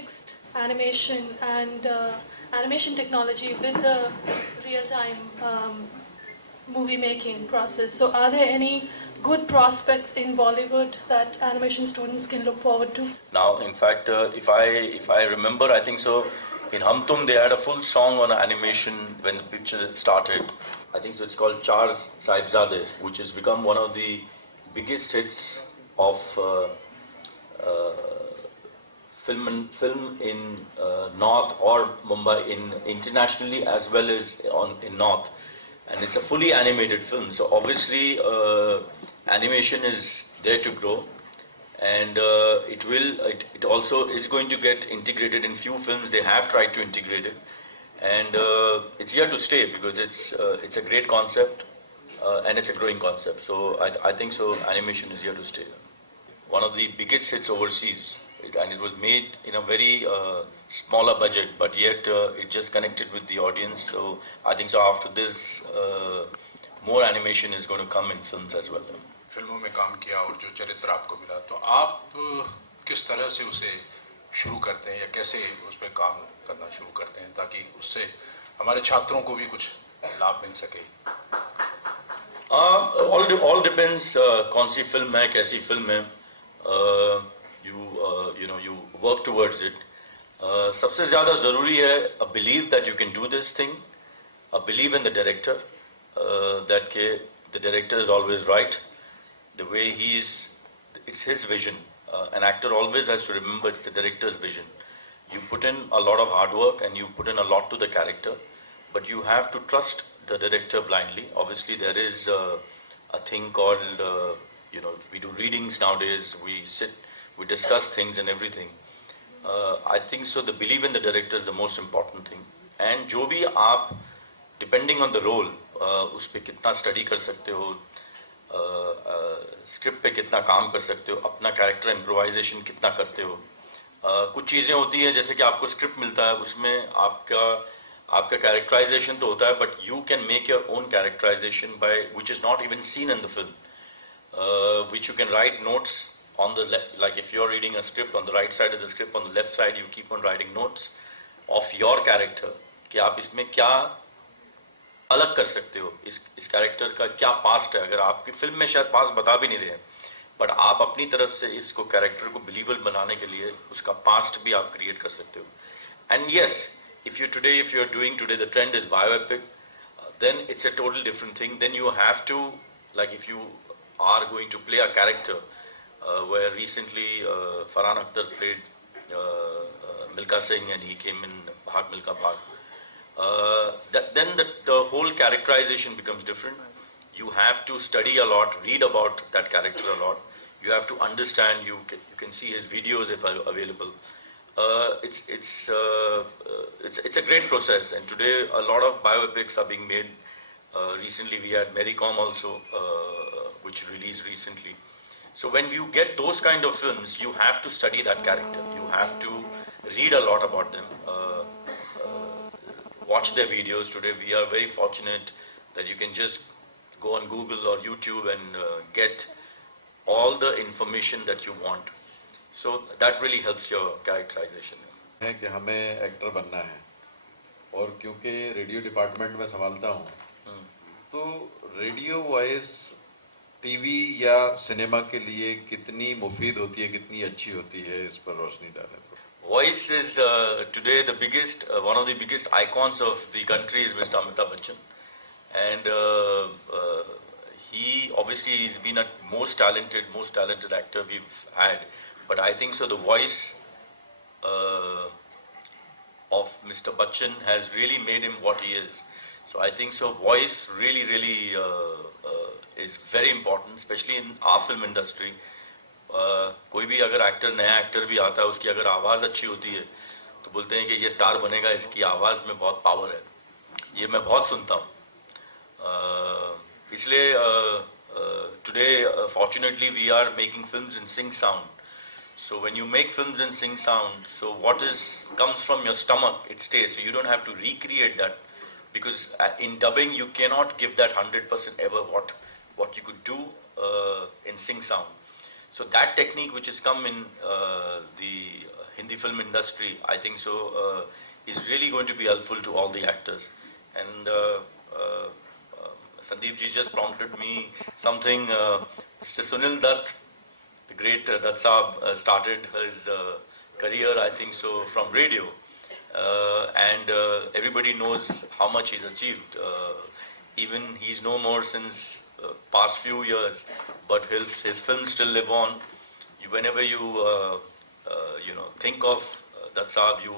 mixed animation and animation technology with the real-time movie making process. So are there any good prospects in Bollywood that animation students can look forward to? Now, in fact, if I remember, I think so. In Hum Tum, they had a full song on animation when the picture started. I think so. It's called Char Sahibzade, which has become one of the biggest hits of film in North or Mumbai, in internationally as well as in North, and it's a fully animated film. So obviously, animation is there to grow, and it also is going to get integrated in few films. They have tried to integrate it, and it's here to stay because it's a great concept, and it's a growing concept. So I think so. Animation is here to stay. One of the biggest hits overseas, and it was made in a very smaller budget, but yet it just connected with the audience. So I think so. After this, more animation is going to come in films as well. फिल्मों में काम किया और जो चरित्र आपको मिला, तो आप किस तरह से उसे शुरू करते हैं या कैसे उस पर काम करना शुरू करते हैं ताकि उससे हमारे छात्रों को भी कुछ लाभ मिल सके? All depends कौन सी फिल्म है, कैसी फिल्म है. You work towards it. सबसे ज़्यादा ज़रूरी है a belief that you can do this thing, a belief in the director, that the director is always right. The way it's his vision. An actor always has to remember it's the director's vision. You put in a lot of hard work and you put in a lot to the character, but you have to trust the director blindly. Obviously, there is a thing called, we do readings nowadays, we sit, we discuss things and everything. I think so, the belief in the director is the most important thing. And जो भी आप, depending on the role, उस पे कितना study कर सकते हो, script पे कितना काम कर सकते हो, अपना कैरेक्टर इम्प्रोवाइजेशन कितना करते हो. कुछ चीज़ें होती हैं जैसे कि आपको स्क्रिप्ट मिलता है, उसमें आपका कैरेक्टराइजेशन तो होता है, but you can make your own characterization by which is not even seen in the film, which you can write notes on the left, like if you're reading a script, on the right side of the script, on the left side you keep on writing notes of your character, कि आप इसमें क्या अलग कर सकते हो, इस character का क्या पास्ट है. अगर आपकी फिल्म में शायद पास्ट बता भी नहीं रहे हैं, बट आप अपनी तरफ से इसको कैरेक्टर को बिलीवेबल बनाने के लिए उसका पास्ट भी आप क्रिएट कर सकते हो. And yes, if you're doing today, the trend is bioepic, then it's a total different thing. Then you have to, like if you are going to play a character, where recently Farhan Akhtar played Milka Singh and he came in Bhag Milka Bhag. Then the whole characterization becomes different. You have to study a lot, read about that character a lot. You have to understand. You can see his videos if available. It's a great process, and today a lot of biopics are being made. Recently we had Mary Kom also, which released recently. So when you get those kind of films, you have to study that character. You have to read a lot about them. Watch their videos. Today we are very fortunate that you can just go on Google or YouTube and get all the information that you want. So that really helps your characterization. है कि हमें actor बनना है, और क्योंकि radio department में संभालता हूँ, तो रेडियो वॉइस टीवी या सिनेमा के लिए कितनी मुफीद होती है, कितनी अच्छी होती है, इस पर रोशनी डालें. Voice is today the biggest, one of the biggest icons of the country is Mr. Amitabh Bachchan, and he obviously he's been a most talented actor we've had, but I think so the voice of Mr. Bachchan has really made him what he is. So I think so voice really is very important, especially in our film industry. कोई भी अगर actor, नया actor भी आता है, उसकी अगर आवाज़ अच्छी होती है तो बोलते हैं कि ये स्टार बनेगा, इसकी आवाज़ में बहुत पावर है. ये मैं बहुत सुनता हूँ. इसलिए today fortunately we are making films in sync sound. So when you make films in sync sound, so what comes from your stomach, it stays. So you don't have to recreate that, because in dubbing you cannot give that 100% ever what you could do in sync sound. So that technique which has come in the Hindi film industry, I think so, is really going to be helpful to all the actors. And Sandeep ji just prompted me something. Mr. Sunil Dutt, the great Dutt Saab, started his career, I think so, from radio. And everybody knows how much he's achieved. Even he's no more since past few years, but his films still live on. Whenever you think of Dutt Saab, you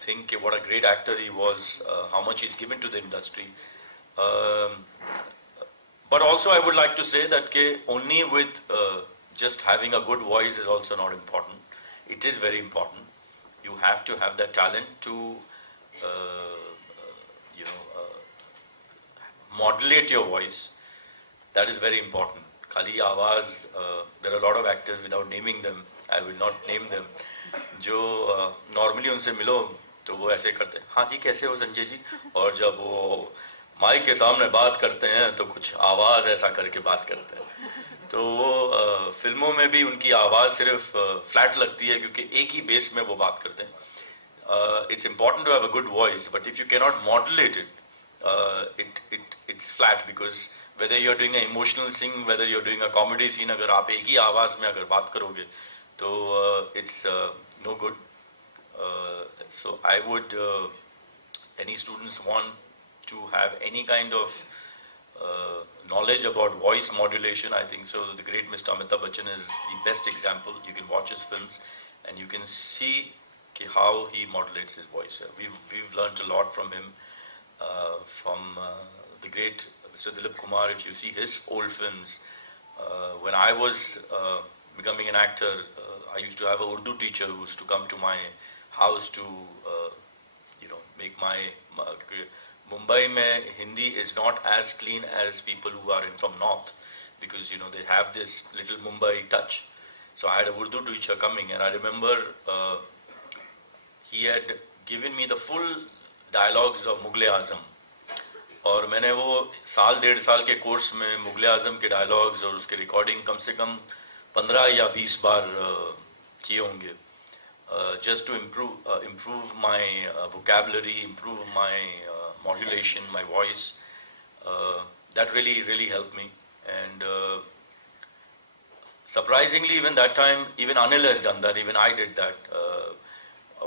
think what a great actor he was, how much he's given to the industry. But also I would like to say that only with just having a good voice is also not important. It is very important. You have to have that talent to modulate your voice. That is very important. Khali Awaz, there are a lot of actors, without naming them, I will not name them, जो normally उनसे मिलो तो वो ऐसे करते हैं, हाँ जी कैसे हो संजय जी, और जब वो माइक के सामने बात करते हैं तो कुछ आवाज़ ऐसा करके बात करते हैं. तो वो फिल्मों में भी उनकी आवाज़ सिर्फ फ्लैट लगती है क्योंकि एक ही बेस में वो बात करते हैं. It's important to have a good voice, but if you cannot modulate it, it's flat, because whether you're doing an emotional scene, whether you're doing a comedy scene, अगर आप एक ही आवाज़ में अगर बात करोगे तो it's no good. So I would, any students want to have any kind of knowledge about voice modulation, I think so the great Mr. Amitabh Bachchan is the best example. You can watch his films and you can see how he modulates his voice. We've learned a lot from him, from the great Mr. Dilip Kumar. If you see his old films, when I was becoming an actor, I used to have an Urdu teacher who used to come to my house to make my Mumbai mein Hindi is not as clean as people who are from north, because they have this little Mumbai touch. So I had a Urdu teacher coming, and I remember he had given me the full dialogues of Mughal-e-Azam, और मैंने वो साल 1.5 साल के course में मुगल-ए-आज़म के dialogues और उसके रिकॉर्डिंग कम से कम 15 या 20 बार किए होंगे, just to improve my vocabulary, improve my modulation, my voice. That really helped me. And surprisingly, even that time, even Anil has done that, even I did that.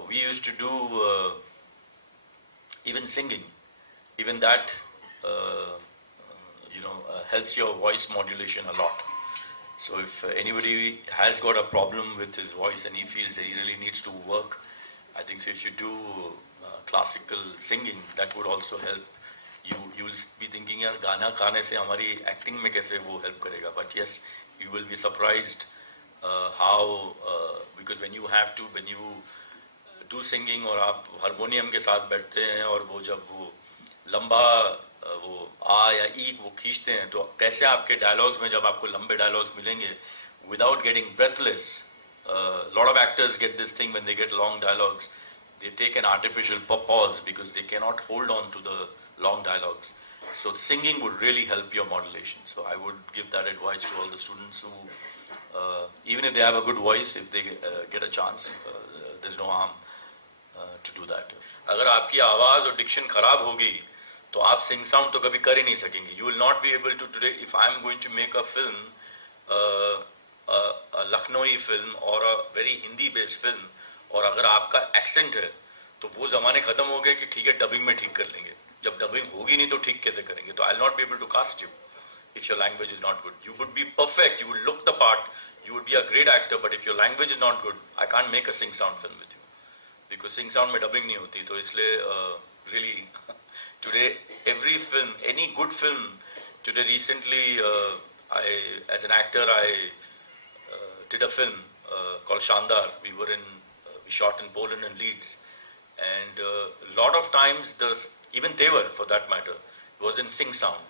We used to do even singing. Even that helps your voice modulation a lot. So if anybody has got a problem with his voice and he feels that he really needs to work, I think so if you do classical singing, that would also help. You will be thinking, यार गाना गाने से हमारी acting में कैसे वो help करेगा? But yes, you will be surprised how because when you do singing और आप हारमोनियम के साथ बैठते हैं और वो जब वो लंबा वो आ या ई वो खींचते हैं तो कैसे आपके डायलॉग्स में जब आपको लंबे डायलॉग्स मिलेंगे without getting breathless. Lot of actors get this thing when they get long dialogues. They take an artificial pause because they cannot hold on to the long dialogues. So singing would really help your modulation. So I would give that advice to all the students who, even if they have a good voice, if they get a chance, there's no harm to do that. अगर आपकी आवाज़ और diction खराब होगी तो आप sing sound तो कभी कर ही नहीं सकेंगे. You will not be able to today. If I'm going to make a film, a Lucknowi film or a very Hindi-based film, और अगर आपका accent है तो वो ज़माने ख़त्म हो गए कि ठीक है डबिंग में ठीक कर लेंगे. जब डबिंग होगी नहीं तो ठीक कैसे करेंगे? तो I'll not be able to cast you if your language is not good. You would be perfect. You would look the part. You would be a great actor. But if your language is not good, I can't make a sing sound film with you because sing sound में dubbing नहीं होती. तो इसलिए really today every film, any good film today recently as an actor I did a film called Shandar. We shot in Poland and Leeds, and a lot of times even Tevar for that matter was in sing sound.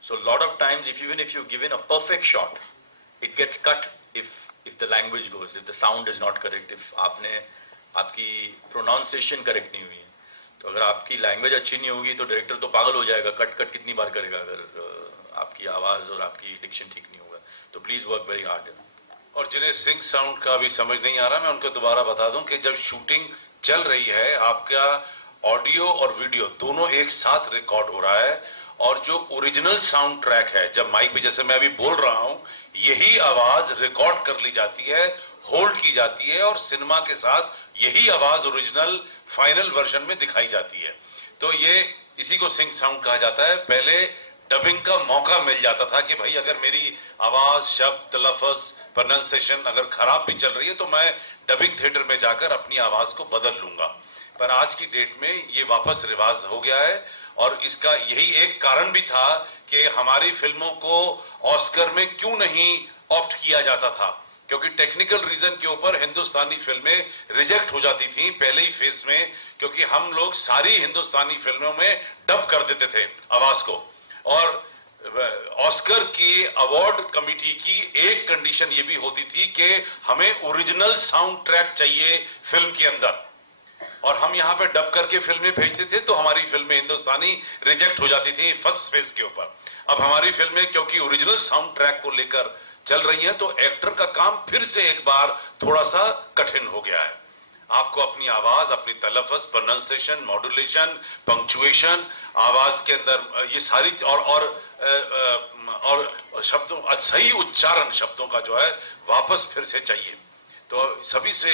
So a lot of times even if you've given a perfect shot, it gets cut if the language goes, if the sound is not correct, if आपकी pronunciation correct नहीं हुई है. तो अगर आपकी language अच्छी नहीं होगी तो डायरेक्टर तो पागल हो जाएगा, कट कितनी बार करेगा अगर आपकी आवाज़ और आपकी डिक्शन ठीक नहीं होगा. तो प्लीज़ वर्क वेरी हार्ड. और जिन्हें सिंक साउंड का भी समझ नहीं आ रहा, मैं उनको दोबारा बता दूं कि जब शूटिंग चल रही है आपका ऑडियो और वीडियो दोनों एक साथ रिकॉर्ड हो रहा है, और जो ओरिजिनल साउंड ट्रैक है जब माइक पे जैसे मैं अभी बोल रहा हूं, यही आवाज रिकॉर्ड कर ली जाती है, होल्ड की जाती है, और सिनेमा के साथ यही आवाज ओरिजिनल फाइनल वर्जन में दिखाई जाती है। तो ये इसी को सिंक साउंड कहा जाता है। पहले डबिंग का मौका मिल जाता था कि भाई अगर मेरी आवाज, शब्द, लफ्ज, प्रोनाउंसिएशन अगर खराब भी चल रही है तो मैं डबिंग थिएटर में जाकर अपनी आवाज को बदल लूंगा। पर आज की डेट में ये वापस रिवाज हो गया है, और इसका यही एक कारण भी था कि हमारी फिल्मों को ऑस्कर में क्यों नहीं ऑप्ट किया जाता था, क्योंकि टेक्निकल रीजन के ऊपर हिंदुस्तानी फिल्में रिजेक्ट हो जाती थी पहले ही फेज में, क्योंकि हम लोग सारी हिंदुस्तानी फिल्मों में डब कर देते थे आवाज को। और ऑस्कर की अवार्ड कमेटी की एक कंडीशन ये भी होती थी कि हमें ओरिजिनल साउंड ट्रैक चाहिए फिल्म के अंदर, और हम यहां पे डब करके फिल्में भेजते थे तो हमारी फिल्में हिंदुस्तानी रिजेक्ट हो जाती थी फर्स्ट फेज के ऊपर। अब हमारी फिल्में क्योंकि ओरिजिनल साउंड ट्रैक को लेकर चल रही हैं, तो एक्टर का काम फिर से एक बार थोड़ा सा कठिन हो गया है। आपको अपनी आवाज, अपनी तलफ़्फ़ुज़, प्रोनाउंसिएशन, मॉड्यूलेशन, पंक्चुएशन, आवाज के अंदर ये सारी और शब्दों, सही उच्चारण शब्दों का जो है वापस फिर से चाहिए। तो सभी से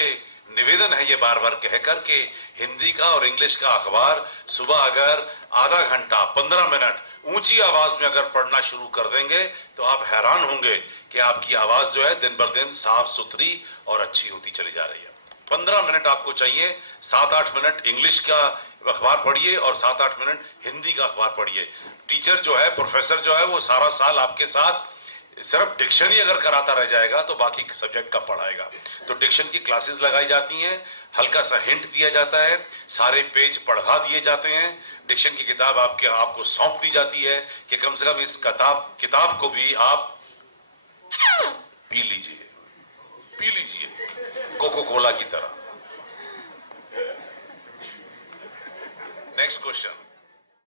निवेदन है ये बार बार कहकर कि हिंदी का और इंग्लिश का अखबार सुबह अगर आधा घंटा 15 मिनट ऊंची आवाज में अगर पढ़ना शुरू कर देंगे तो आप हैरान होंगे कि आपकी आवाज जो है दिन बर दिन साफ सुथरी और अच्छी होती चली जा रही है। 15 मिनट आपको चाहिए, 7-8 मिनट इंग्लिश का अखबार पढ़िए और 7-8 मिनट हिंदी का अखबार पढ़िए। टीचर जो है, प्रोफेसर जो है, वो सारा साल आपके साथ सिर्फ डिक्शन ही अगर कराता रह जाएगा तो बाकी सब्जेक्ट कब पढ़ाएगा। तो डिक्शन की क्लासेस लगाई जाती हैं, हल्का सा हिंट दिया जाता है, सारे पेज पढ़ा दिए जाते हैं, डिक्शन की किताब आपको सौंप दी जाती है कि कम से कम इस किताब को भी आप पी लीजिए कोको कोला की तरह। Next question.